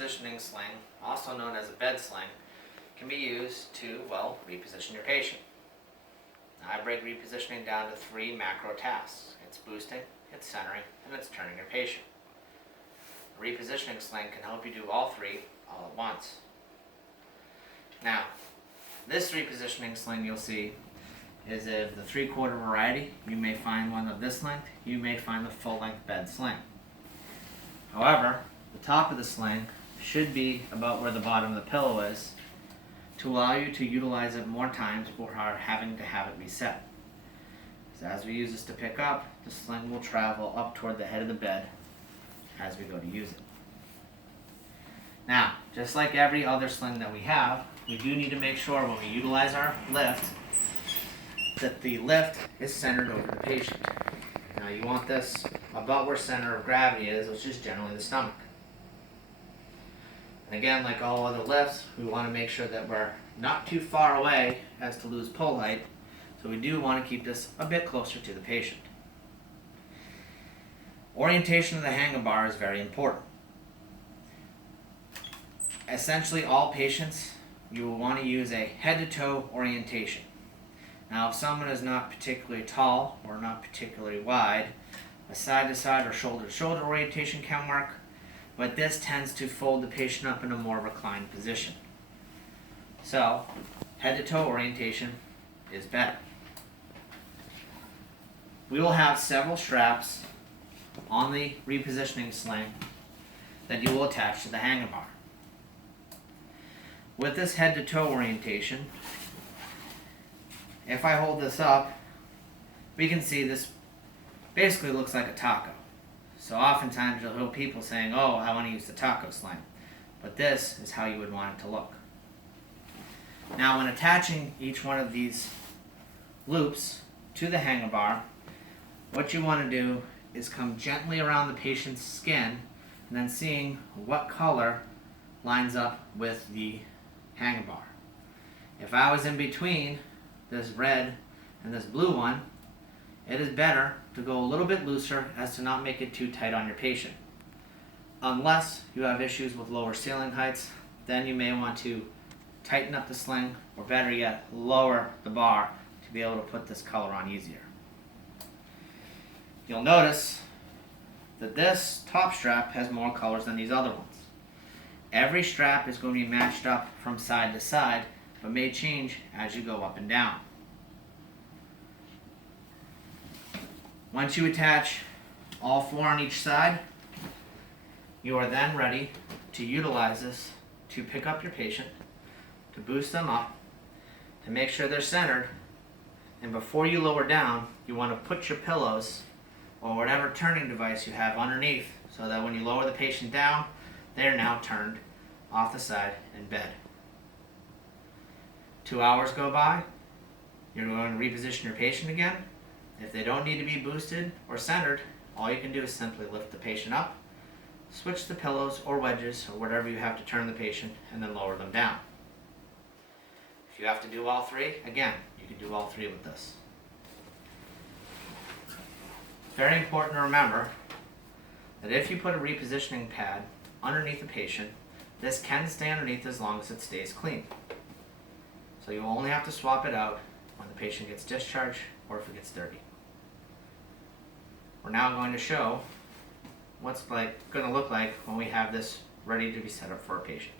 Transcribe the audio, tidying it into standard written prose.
repositioning sling, also known as a bed sling, can be used to, well, reposition your patient. Now, I break repositioning down to 3 macro tasks. It's boosting, it's centering, and it's turning your patient. A repositioning sling can help you do all 3 all at once. Now, this repositioning sling you'll see is of the 3/4 variety. You may find one of this length, you may find the full length bed sling. However, the top of the sling should be about where the bottom of the pillow is to allow you to utilize it more times before having to have it reset. So as we use this to pick up, the sling will travel up toward the head of the bed as we go to use it. Now, just like every other sling that we have, we do need to make sure when we utilize our lift that the lift is centered over the patient. Now you want this about where center of gravity is, which is generally the stomach. And again, like all other lifts, we want to make sure that we're not too far away as to lose pull height, so we do want to keep this a bit closer to the patient. Orientation of the handlebar is very important. Essentially, all patients, you will want to use a head-to-toe orientation. Now, if someone is not particularly tall or not particularly wide, a side-to-side or shoulder-to-shoulder orientation can work, but this tends to fold the patient up in a more reclined position. So, head-to-toe orientation is better. We will have several straps on the repositioning sling that you will attach to the handlebar. With this head-to-toe orientation, if I hold this up, we can see this basically looks like a taco. So oftentimes you'll hear people saying, oh, I want to use the taco sling. But this is how you would want it to look. Now when attaching each one of these loops to the handlebar, what you want to do is come gently around the patient's skin and then seeing what color lines up with the handlebar. If I was in between this red and this blue one, it is better to go a little bit looser as to not make it too tight on your patient. Unless you have issues with lower ceiling heights, then you may want to tighten up the sling, or better yet, lower the bar to be able to put this color on easier. You'll notice that this top strap has more colors than these other ones. Every strap is going to be matched up from side to side, but may change as you go up and down. Once you attach all 4 on each side, you are then ready to utilize this to pick up your patient, to boost them up, to make sure they're centered, and before you lower down, you want to put your pillows or whatever turning device you have underneath so that when you lower the patient down, they're now turned off the side in bed. 2 hours go by, you're going to reposition your patient again. If they don't need to be boosted or centered, all you can do is simply lift the patient up, switch the pillows or wedges or whatever you have to turn the patient, and then lower them down. If you have to do all 3, again, you can do all 3 with this. Very important to remember that if you put a repositioning pad underneath the patient, this can stay underneath as long as it stays clean. So you only have to swap it out when the patient gets discharged or if it gets dirty. We're now going to show what's going to look like when we have this ready to be set up for a patient.